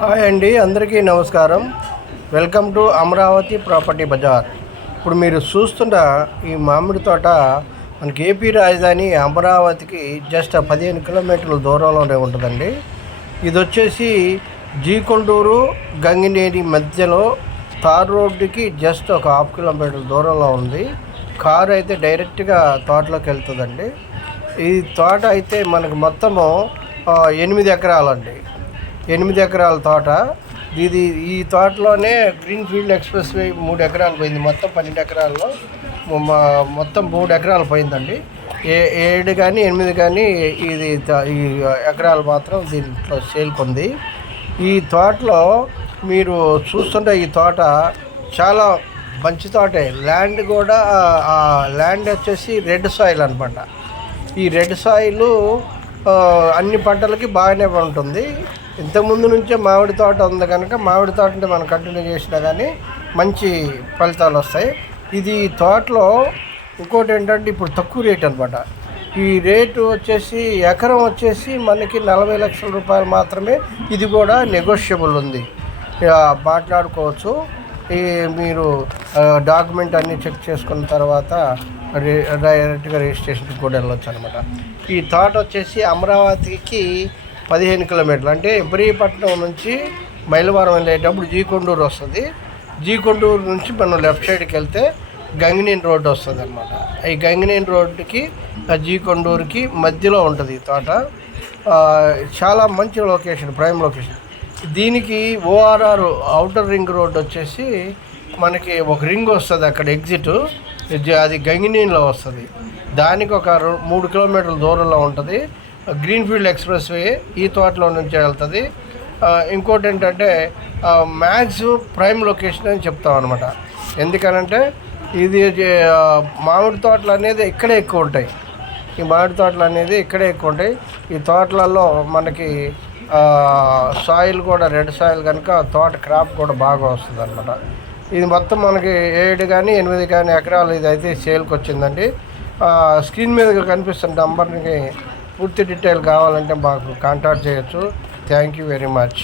Hi అండి, అందరికీ నమస్కారం. Welcome to Amaravati property bazaar. ఇప్పుడు మీరు చూస్తున్న ఈ మామిడి తోట మనకి ఏపీ రాజధాని అమరావతికి జస్ట్ 15 కిలోమీటర్ల దూరంలోనే ఉంటుందండి. ఇది వచ్చేసి జీకొండూరు గంగినేని మధ్యలో తార్ రోడ్డుకి జస్ట్ ఒక 1/2 కిలోమీటర్ దూరంలో ఉంది. కారు అయితే డైరెక్ట్గా తోటలోకి వెళ్తుందండి. ఈ తోట అయితే మనకు మొత్తము 8 ఎకరాలండి. 8 ఎకరాల తోట ఇది. ఈ తోటలోనే గ్రీన్ ఫీల్డ్ ఎక్స్ప్రెస్ వే 3 ఎకరాలు పోయింది. మొత్తం 12 ఎకరాల్లో మొత్తం 3 ఎకరాలు పోయిందండి. 7 కానీ 8 కానీ ఇది ఈ ఎకరాలు మాత్రం దీంట్లో సేల్కొంది. ఈ తోటలో మీరు చూస్తుంటే ఈ తోట చాలా మంచి తోటే. ల్యాండ్ కూడా ల్యాండ్ వచ్చేసి రెడ్ సాయిల్ అనమాట. ఈ రెడ్ సాయిల్ అన్ని పంటలకి బాగానే ఉంటుంది. ఇంతకుముందు నుంచే మామిడి తోట ఉంది కనుక మామిడి తోటని మనం కంటిన్యూ చేసినా కానీ మంచి ఫలితాలు వస్తాయి. ఇది తోటలో ఇంకోటి ఏంటంటే ఇప్పుడు తక్కువ రేట్ అనమాట. ఈ రేటు వచ్చేసి ఎకరం వచ్చేసి మనకి 40 లక్షల రూపాయలు మాత్రమే. ఇది కూడా నెగోషియబుల్ ఉంది, మాట్లాడుకోవచ్చు. ఈ మీరు డాక్యుమెంట్ అన్నీ చెక్ చేసుకున్న తర్వాత డైరెక్ట్గా రిజిస్ట్రేషన్కి కూడా వెళ్ళొచ్చు అనమాట. ఈ తోట వచ్చేసి అమరావతికి 15 కిలోమీటర్లు, అంటే ఇబ్రహీపట్నం నుంచి మైలవరం వెళ్ళేటప్పుడు జీకొండూరు వస్తుంది. జీకొండూరు నుంచి మనం లెఫ్ట్ సైడ్కి వెళ్తే గంగినేని రోడ్డు వస్తుంది అనమాట. ఈ గంగినేని రోడ్డుకి జీకొండూరుకి మధ్యలో ఉంటుంది ఈ తోట. చాలా మంచి లొకేషన్, ప్రైమ్ లొకేషన్. దీనికి ఓఆర్ఆర్ అవుటర్ రింగ్ రోడ్ వచ్చేసి మనకి ఒక రింగ్ వస్తుంది అక్కడ ఎగ్జిట్, అది గంగినేనిలో వస్తుంది. దానికి ఒక 3 కిలోమీటర్ల దూరంలో ఉంటుంది. గ్రీన్ ఫీల్డ్ ఎక్స్ప్రెస్ వే ఈ తోటలో నుంచి వెళ్తుంది. ఇంకోటి ఏంటంటే మ్యాక్స్ ప్రైమ్ లొకేషన్ అని చెప్తాం అనమాట. ఎందుకనంటే ఇది మామిడి తోటలు అనేది ఇక్కడే ఎక్కువ ఉంటాయి. ఈ మామిడి తోటలు అనేది ఇక్కడే ఎక్కువ ఉంటాయి. ఈ తోటలలో మనకి సాయిల్ కూడా రెడ్ సాయిల్ కనుక తోట క్రాప్ కూడా బాగా వస్తుంది అనమాట. ఇది మొత్తం మనకి 7 కానీ 8 కానీ ఎకరాలు ఇది అయితే సేల్కి వచ్చిందండి. స్క్రీన్ మీద కనిపిస్తున్న నంబర్కి పూర్తి డీటెయిల్ కావాలంటే మాకు కాంటాక్ట్ చేయొచ్చు. Thank you very much.